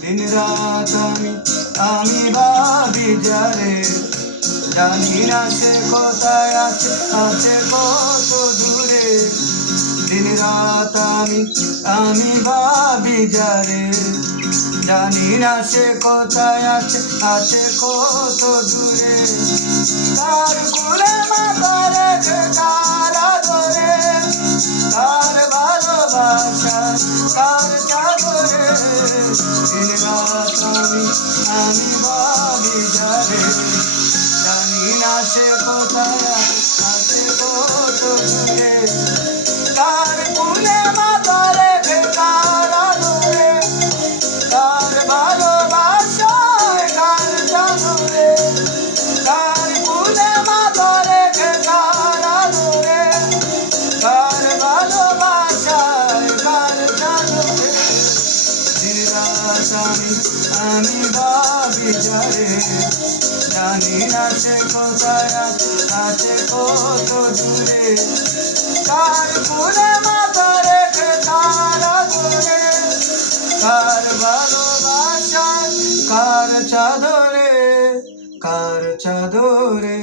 দিন রাত আমি ভাবি যারে, জানি না সে কোথায় আছে, আছে কত দূরে। দিন রাত আমি ভাবি যারে, জানি না সে কোথায় আছে, আছে কত দূরে। কার কোলে মাথা রেখে কার আদরে, কার ভালোবাসা কার চাদরে। দিন রাত আমি ভাবি যারে, জানি না সে কোথায় আছে কত দূরে। কার কোলে মাথা রেখে কার আদরে, কার ভালোবাসায় কার চাদরে। কার কোলে মাথা রেখে কার আদরে, কার ভালোবাসায় কার চাদরে। দিন রাত আমি ভাবি যারে, জানি না সে কোথায় আছে কত দূরে। কার কোলে মাথা রেখে কার আদরে, কার ভালোবাসায় কার চাদরে, কার চাদরে।